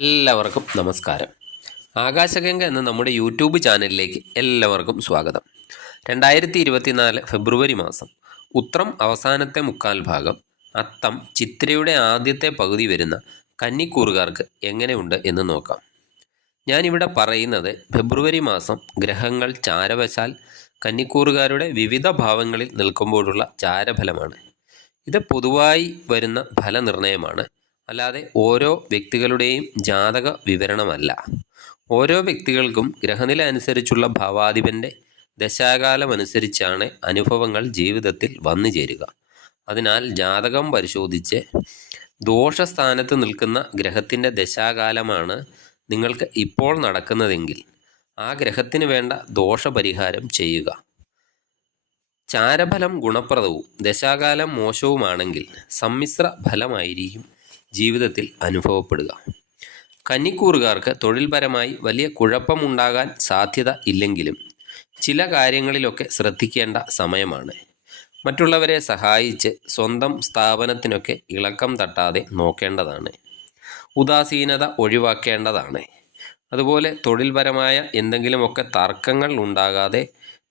എല്ലാവർക്കും നമസ്കാരം. ആകാശഗംഗ എന്ന നമ്മുടെ യൂട്യൂബ് ചാനലിലേക്ക് എല്ലാവർക്കും സ്വാഗതം. 2024 ഫെബ്രുവരി മാസം ഉത്രം അവസാനത്തെ മുക്കാൽ ഭാഗം, അത്തം ചിത്രയുടെ ആദ്യത്തെ പകുതി വരുന്ന കന്നിക്കൂറുകാർക്ക് എങ്ങനെയുണ്ട് എന്ന് നോക്കാം. ഞാനിവിടെ പറയുന്നത് ഫെബ്രുവരി മാസം ഗ്രഹങ്ങൾ ചാരവശാൽ കന്നിക്കൂറുകാരുടെ വിവിധ ഭാവങ്ങളിൽ നിൽക്കുമ്പോഴുള്ള ചാരഫലമാണ്. ഇത് പൊതുവായി വരുന്ന ഫലനിർണയമാണ്, അല്ലാതെ ഓരോ വ്യക്തികളുടെയും ജാതക വിവരണമല്ല. ഓരോ വ്യക്തികൾക്കും ഗ്രഹനില അനുസരിച്ചുള്ള ഭാവാധിപൻ്റെ ദശാകാലമനുസരിച്ചാണ് അനുഭവങ്ങൾ ജീവിതത്തിൽ വന്നു ചേരുക. അതിനാൽ ജാതകം പരിശോധിച്ച് ദോഷസ്ഥാനത്ത് നിൽക്കുന്ന ഗ്രഹത്തിൻ്റെ ദശാകാലമാണ് നിങ്ങൾക്ക് ഇപ്പോൾ നടക്കുന്നതെങ്കിൽ ആ ഗ്രഹത്തിന് വേണ്ട ദോഷപരിഹാരം ചെയ്യുക. ചാരഫലം ഗുണപ്രദവും ദശാകാലം മോശവുമാണെങ്കിൽ സമ്മിശ്ര ഫലമായിരിക്കും ജീവിതത്തിൽ അനുഭവപ്പെടുക. കന്നിക്കൂറുകാർക്ക് തൊഴിൽപരമായി വലിയ കുഴപ്പമുണ്ടാകാൻ സാധ്യത ഇല്ലെങ്കിലും ചില കാര്യങ്ങളിലൊക്കെ ശ്രദ്ധിക്കേണ്ട സമയമാണ്. മറ്റുള്ളവരെ സഹായിച്ച് സ്വന്തം സ്ഥാപനത്തിനൊക്കെ ഇളക്കം തട്ടാതെ നോക്കേണ്ടതാണ്. ഉദാസീനത ഒഴിവാക്കേണ്ടതാണ്. അതുപോലെ തൊഴിൽപരമായ എന്തെങ്കിലുമൊക്കെ തർക്കങ്ങൾ ഉണ്ടാകാതെ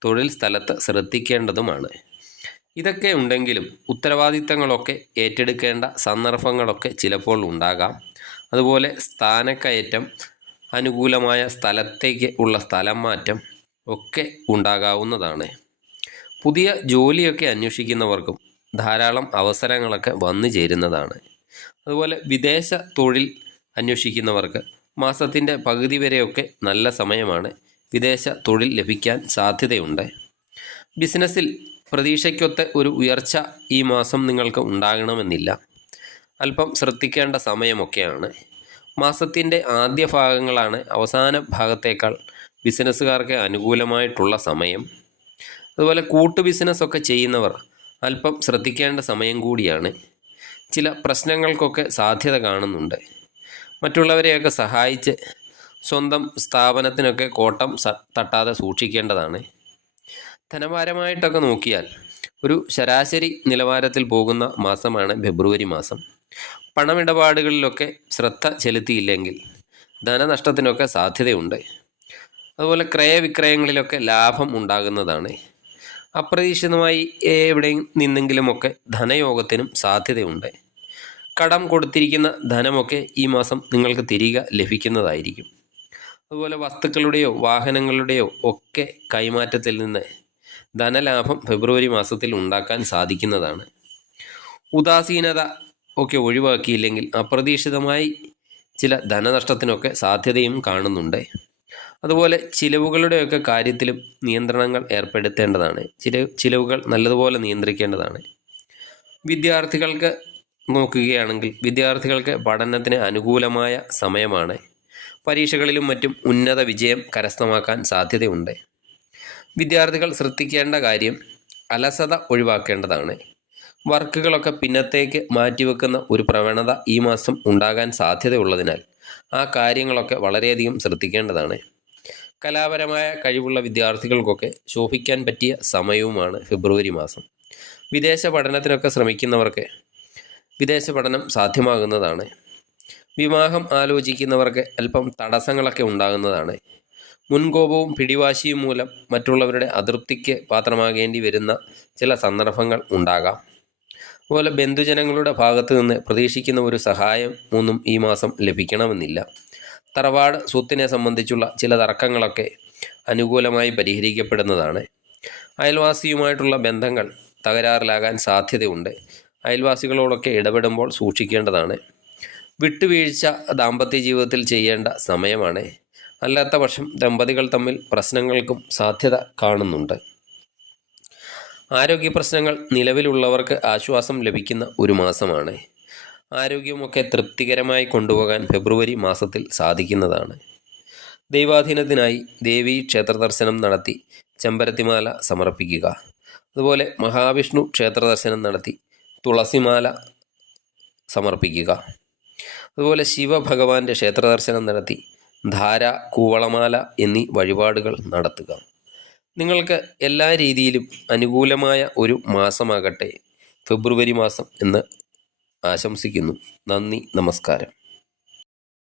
തൊഴിൽ സ്ഥലത്ത് ശ്രദ്ധിക്കേണ്ടതുമാണ്. ഇതൊക്കെ ഉണ്ടെങ്കിലും ഉത്തരവാദിത്തങ്ങളൊക്കെ ഏറ്റെടുക്കേണ്ട സന്ദർഭങ്ങളൊക്കെ ചിലപ്പോൾ ഉണ്ടാകാം. അതുപോലെ സ്ഥാനക്കയറ്റം, അനുകൂലമായ സ്ഥലത്തേക്ക് ഉള്ള സ്ഥലം മാറ്റം ഒക്കെ ഉണ്ടാകാവുന്നതാണ്. പുതിയ ജോലിയൊക്കെ അന്വേഷിക്കുന്നവർക്കും ധാരാളം അവസരങ്ങളൊക്കെ വന്നു ചേരുന്നതാണ്. അതുപോലെ വിദേശ തൊഴിൽ അന്വേഷിക്കുന്നവർക്ക് മാസത്തിൻ്റെ പകുതി വരെയൊക്കെ നല്ല സമയമാണ്. വിദേശ തൊഴിൽ ലഭിക്കാൻ സാധ്യതയുണ്ട്. ബിസിനസ്സിൽ പ്രതീക്ഷയ്ക്കൊത്ത് ഒരു ഉയർച്ച ഈ മാസം നിങ്ങൾക്ക് ഉണ്ടാകണമെന്നില്ല. അല്പം ശ്രദ്ധിക്കേണ്ട സമയമൊക്കെയാണ്. മാസത്തിൻ്റെ ആദ്യ ഭാഗങ്ങളാണ് അവസാന ഭാഗത്തേക്കാൾ ബിസിനസ്സുകാർക്ക് അനുകൂലമായിട്ടുള്ള സമയം. അതുപോലെ ബിസിനസ്സൊക്കെ ചെയ്യുന്നവർ അല്പം ശ്രദ്ധിക്കേണ്ട സമയം കൂടിയാണ്. ചില പ്രശ്നങ്ങൾക്കൊക്കെ സാധ്യത കാണുന്നുണ്ട്. മറ്റുള്ളവരെയൊക്കെ സഹായിച്ച് സ്വന്തം സ്ഥാപനത്തിനൊക്കെ കോട്ടം തട്ടാതെ സൂക്ഷിക്കേണ്ടതാണ്. ധനപരമായിട്ടൊക്കെ നോക്കിയാൽ ഒരു ശരാശരി നിലവാരത്തിൽ പോകുന്ന മാസമാണ് ഫെബ്രുവരി മാസം. പണമിടപാടുകളിലൊക്കെ ശ്രദ്ധ ചെലുത്തിയില്ലെങ്കിൽ ധനനഷ്ടത്തിനൊക്കെ സാധ്യതയുണ്ട്. അതുപോലെ ക്രയവിക്രയങ്ങളിലൊക്കെ ലാഭം ഉണ്ടാകുന്നതാണ്. അപ്രതീക്ഷിതമായി എവിടെയും നിന്നെങ്കിലുമൊക്കെ ധനയോഗത്തിനും സാധ്യതയുണ്ട്. കടം കൊടുത്തിരിക്കുന്ന ധനമൊക്കെ ഈ മാസം നിങ്ങൾക്ക് തിരികെ ലഭിക്കുന്നതായിരിക്കും. അതുപോലെ വസ്തുക്കളുടെയോ വാഹനങ്ങളുടെയോ ഒക്കെ കൈമാറ്റത്തിൽ നിന്ന് ധനലാഭം ഫെബ്രുവരി മാസത്തിൽ ഉണ്ടാക്കാൻ സാധിക്കുന്നതാണ്. ഉദാസീനത ഒക്കെ ഒഴിവാക്കിയില്ലെങ്കിൽ അപ്രതീക്ഷിതമായി ചില ധനനഷ്ടത്തിനൊക്കെ സാധ്യതയും കാണുന്നുണ്ട്. അതുപോലെ ചിലവുകളുടെയൊക്കെ കാര്യത്തിലും നിയന്ത്രണങ്ങൾ ഏർപ്പെടുത്തേണ്ടതാണ്. ചിലവുകൾ നല്ലതുപോലെ നിയന്ത്രിക്കേണ്ടതാണ്. വിദ്യാർത്ഥികൾക്ക് നോക്കുകയാണെങ്കിൽ വിദ്യാർത്ഥികൾക്ക് പഠനത്തിന് അനുകൂലമായ സമയമാണ്. പരീക്ഷകളിലും മറ്റും ഉന്നത വിജയം കരസ്ഥമാക്കാൻ സാധ്യതയുണ്ട്. വിദ്യാർത്ഥികൾ ശ്രദ്ധിക്കേണ്ട കാര്യം അലസത ഒഴിവാക്കേണ്ടതാണ്. വർക്കുകളൊക്കെ പിന്നത്തേക്ക് മാറ്റിവെക്കുന്ന ഒരു പ്രവണത ഈ മാസം ഉണ്ടാകാൻ സാധ്യതയുള്ളതിനാൽ ആ കാര്യങ്ങളൊക്കെ വളരെയധികം ശ്രദ്ധിക്കേണ്ടതാണ്. കലാപരമായ കഴിവുള്ള വിദ്യാർത്ഥികൾക്കൊക്കെ ശോഭിക്കാൻ പറ്റിയ സമയവുമാണ് ഫെബ്രുവരി മാസം. വിദേശ പഠനത്തിനൊക്കെ ശ്രമിക്കുന്നവർക്ക് വിദേശ പഠനം സാധ്യമാകുന്നതാണ്. വിവാഹം ആലോചിക്കുന്നവർക്ക് അല്പം തടസ്സങ്ങളൊക്കെ ഉണ്ടാകുന്നതാണ്. മുൻകോപവും പിടിവാശിയും മൂലം മറ്റുള്ളവരുടെ അതൃപ്തിക്ക് പാത്രമാകേണ്ടി വരുന്ന ചില സന്ദർഭങ്ങൾ ഉണ്ടാകാം. അതുപോലെ ബന്ധുജനങ്ങളുടെ ഭാഗത്തു നിന്ന് പ്രതീക്ഷിക്കുന്ന ഒരു സഹായം ഒന്നും ഈ മാസം ലഭിക്കണമെന്നില്ല. തറവാട് സ്വത്തിനെ സംബന്ധിച്ചുള്ള ചില തർക്കങ്ങളൊക്കെ അനുകൂലമായി പരിഹരിക്കപ്പെടുന്നതാണ്. അയൽവാസിയുമായിട്ടുള്ള ബന്ധങ്ങൾ തകരാറിലാകാൻ സാധ്യതയുണ്ട്. അയൽവാസികളോടൊക്കെ ഇടപെടുമ്പോൾ സൂക്ഷിക്കേണ്ടതാണ്. വിട്ടുവീഴ്ച ദാമ്പത്യ ജീവിതത്തിൽ ചെയ്യേണ്ട സമയമാണ്. അല്ലാത്ത പക്ഷം ദമ്പതികൾ തമ്മിൽ പ്രശ്നങ്ങൾക്കും സാധ്യത കാണുന്നുണ്ട്. ആരോഗ്യ പ്രശ്നങ്ങൾ നിലവിലുള്ളവർക്ക് ആശ്വാസം ലഭിക്കുന്ന ഒരു മാസമാണ്. ആരോഗ്യമൊക്കെ തൃപ്തികരമായി കൊണ്ടുപോകാൻ ഫെബ്രുവരി മാസത്തിൽ സാധിക്കുന്നതാണ്. ദൈവാധീനത്തിനായി ദേവീ ക്ഷേത്ര ദർശനം നടത്തി ചെമ്പരത്തിമാല സമർപ്പിക്കുക. അതുപോലെ മഹാവിഷ്ണു ക്ഷേത്ര ദർശനം നടത്തി തുളസിമാല സമർപ്പിക്കുക. അതുപോലെ ശിവഭഗവാന്റെ ക്ഷേത്ര ദർശനം നടത്തി ധാര, കൂവളമാല എന്നീ വഴിപാടുകൾ നടത്തുക. നിങ്ങൾക്ക് എല്ലാ രീതിയിലും അനുകൂലമായ ഒരു മാസമാകട്ടെ ഫെബ്രുവരി മാസം എന്ന് ആശംസിക്കുന്നു. നന്ദി, നമസ്കാരം.